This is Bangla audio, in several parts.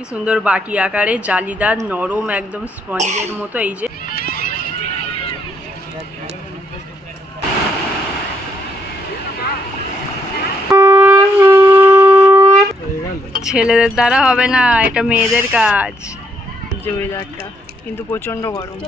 কি সুন্দর বাটি আকারে জালিদার নরম একদম স্পঞ্জের মতো। এই যে ছেলেদের দ্বারা হবে না, এটা মেয়েদের কাজ। যে ওয়েদারটা কিন্তু প্রচন্ড গরম।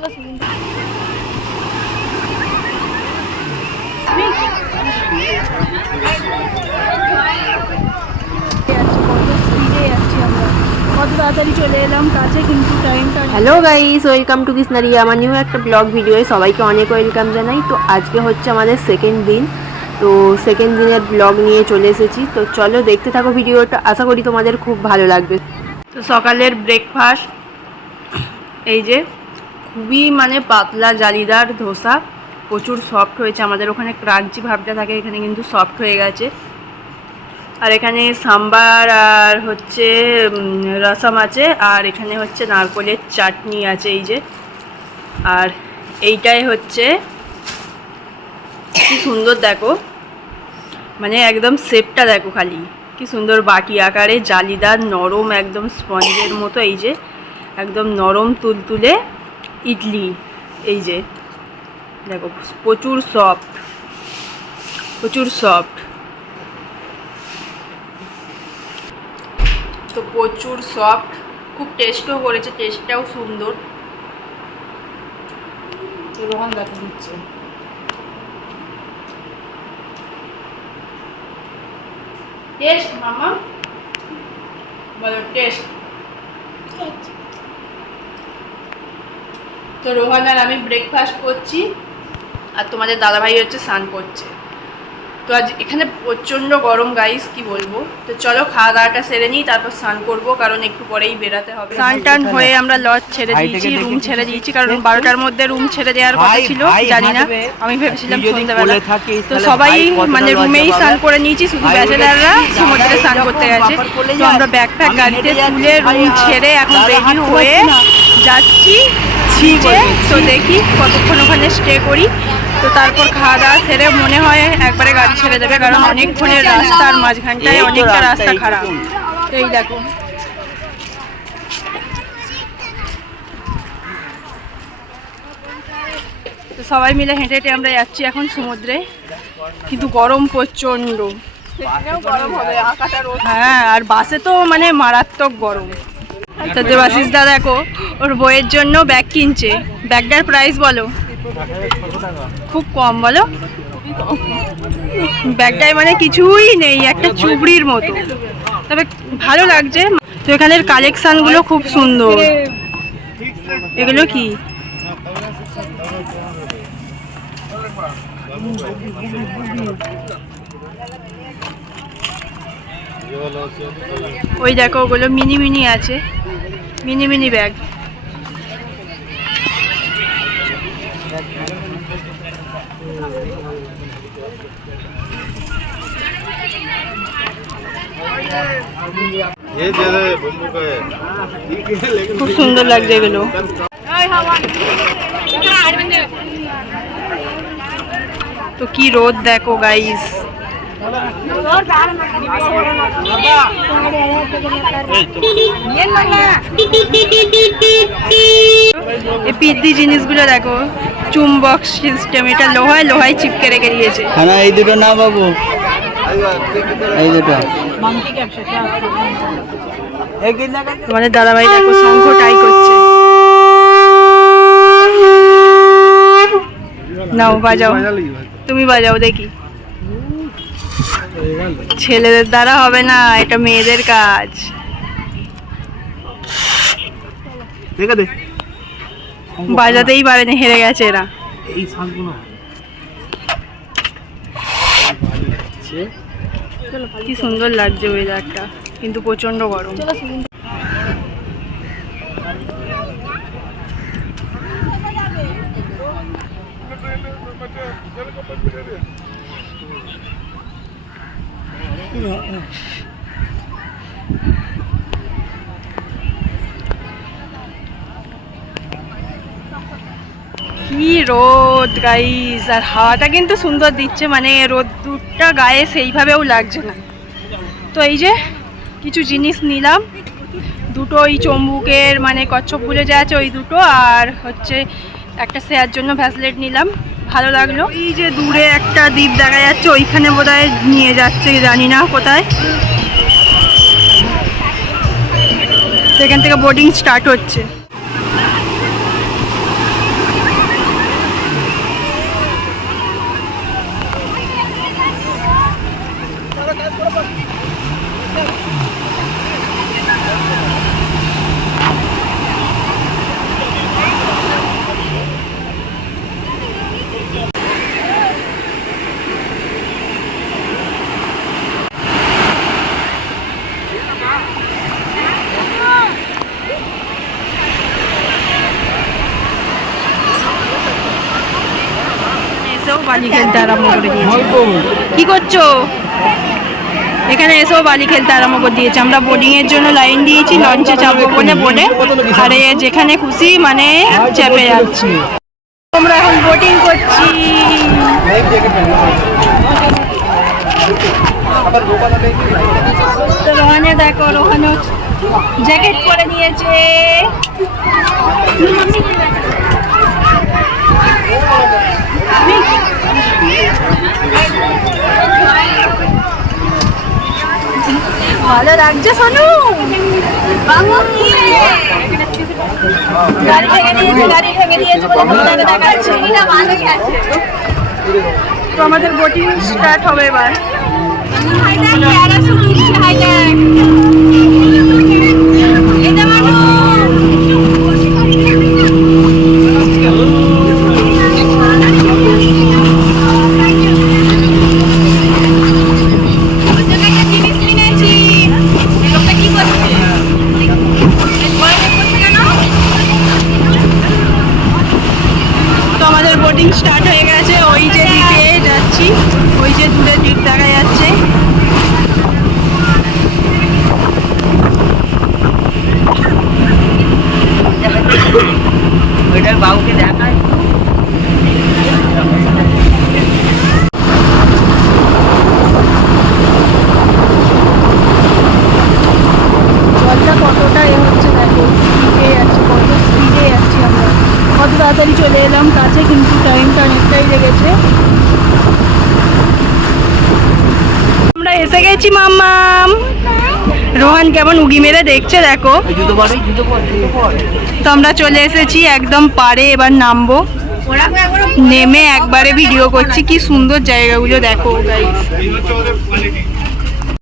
কত তাড়াতাড়ি চলে এলাম কাছে, কিন্তু টাইমটা। Hello guys, welcome to Krishnari. আমার নিউ একটা ব্লগ ভিডিওয়ে সবাইকে অনেক ওয়েলকাম জানাই। তো আজকে হচ্ছে আমাদের সেকেন্ড দিন, তো সেকেন্ড দিনের ব্লগ নিয়ে চলে এসেছি। তো চলো দেখতে থাকো ভিডিওটা, আশা করি তোমাদের খুব ভালো লাগবে। তো সকালের ব্রেকফাস্ট এই যে খুবই মানে পাতলা জালিদার ধোসা, প্রচুর সফট হয়েছে। আমাদের ওখানে ক্রাঞ্চি ভাবটা থাকে, এখানে কিন্তু সফট হয়ে গেছে। আর এখানে সাম্বার আর হচ্ছে রসম আছে, আর এখানে হচ্ছে নারকলের চাটনি আছে এই যে। আর এইটাই হচ্ছে কি সুন্দর দেখো, মানে একদম শেপটা দেখো খালি, কি সুন্দর বাটি আকারে জালিদার নরম একদম স্পঞ্জের মতো। এই যে একদম নরম তুলতুলে ইডলি, এই যে দেখো প্রচুর সফট, প্রচুর সফট। তো প্রচুর সফট, খুব টেস্টও করেছে, টেস্টটাও সুন্দর। রোহান দেখা দিচ্ছে টেস্ট, মামা বলো টেস্ট। তো রোহান আর আমি ব্রেকফাস্ট করছি, আর তোমাদের দাদাভাই হচ্ছে স্নান করছে। তো আজ এখানে প্রচণ্ড গরম গাইস, কি বলবো। তো চলো খাওয়া দাওয়াটা সেরে নিই, তারপর স্নান করবো, কারণ একটু পরেই বেরাতে হবে। স্নান টান হয়ে আমরা লজ ছেড়ে দিয়েছি, রুম ছেড়ে দিয়েছি, কারণ 12টার মধ্যে রুম ছেড়ে দেওয়ার কথা ছিল, জানি না, আমি ভেবেছিলাম সন্ধ্যাবেলা। তো সবাই মানে রুমেই স্নান করে নিয়েছি, শুধু ব্যাচেলাররা সমুদ্রে স্নান করতে গেছে। তো আমরা ব্যাগ ফ্যাগ গাড়িতে তুলে রুম ছেড়ে এখন রেডি হয়ে যাচ্ছি নিচে। তো দেখি কতক্ষণ ওখানে স্টে করি, তো তারপর খাওয়া দাওয়া সেরে মনে হয় একবারে গাড়ি ছেড়ে দেবে, কারণ অনেকক্ষণের রাস্তার মাঝখানটায় অনেকটা রাস্তা খারাপ। তো এই দেখো তো সবাই মিলে হেঁটে হেঁটে আমরা যাচ্ছি এখন সমুদ্রে, কিন্তু গরম প্রচণ্ড। হ্যাঁ, আর বাসে তো মানে মারাত্মক গরম। তো দেবাশিস দা দেখো ওর বইয়ের জন্য ব্যাগ কিনছে, ব্যাগটার প্রাইস বলো? খুব কম বলো। ব্যাগটায় মানে কিছুই নেই, একটা চুবড়ির মতো, তবে ভালো লাগছে। তো এখানের কালেকশনগুলো খুব সুন্দর। এগুলো কি? ওই দেখো ওগুলো মিনি মিনি আছে, মিনি মিনি ব্যাগ। খুব সুন্দর লাগছে এগুলো। তো কি রোদ দেখো গাইস, এই পিদ্দি জিনিসগুলো দেখো, চুম্বক সিস্টেম, এটা লোহায় লোহায় চিপকে রেখে দিয়েছে। হ্যাঁ এই দুটো না বাবু, এই দুটো। তোমাদের দাদাভাই দেখো শঙ্খ টাই করছে। নাও বাজাও, তুমি বাজাও দেখি। ছেলেদের দ্বারা হবে না, এটা মেয়েদের কাজ। বাজাতেই পারেনি, হেরে গেছে এরা। কি সুন্দর লাগছে ওয়েদারটা, কিন্তু প্রচন্ড গরম। কি রোদ গাইস, আর হাওয়াটা কিন্তু সুন্দর দিচ্ছে, মানে রোদটা গায়ে সেইভাবেও লাগছে না। তো এই যে কিছু জিনিস নিলাম, 2 দুটো ওই চম্বুকের মানে কচ্ছপগুলো যা আছে ওই দুটো, আর হচ্ছে একটা শেয়ার জন্য ভ্যাসলেট নিলাম, ভালো লাগলো। এই যে দূরে একটা দ্বীপ দেখা যাচ্ছে, ওইখানে বোধহয় নিয়ে যাচ্ছে, জানি না কোথায়। সেখান থেকে বোটিং স্টার্ট হচ্ছে। এসেও বালি খেলতে আরম্ভ করে দিয়েছে। কি করছো? এখানে এসেও বালি খেলতে আরম্ভ করে দিয়েছে। আমরা বোর্ডিং এর জন্য লাইন দিয়েছি, লঞ্চে চাপবো বলে বোর্ডে, আর যেখানে খুশি মানে চেপে যাচ্ছি। আমরা এখন বোটিং করছি। তো রোহানে দেখো, রোহানও জ্যাকেট পরে নিয়েছে। ভালো লাগছে সোনু? গাড়ি ভেঙে দিয়েছে দেখাচ্ছে। তো আমাদের বোটিং স্টার্ট হবে এবার। বোটিং স্টার্ট হয়ে গেছে। ওই যে দিকে যাচ্ছি, ওই যে দূরে দ্বীপ দেখা যাচ্ছে। ওইটার বাবুকে দেখায়। জলটা কতটা এ হচ্ছে দেখো, স্পিডে যাচ্ছে, কত স্পিডে যাচ্ছি আমরা। কত তাড়াতাড়ি চলে এলাম কাছে, কিন্তু টাইমটা অনেকটাই লেগেছে। আমরা এসে গেছি মাম্মাম। রোহান কেমন উগি মেরে দেখছে দেখো। তো আমরা চলে এসেছি একদম পাড়ে, এবার নামবো। নেমে একবারে ভিডিও করছি। কি সুন্দর জায়গাগুলো দেখো গাইস।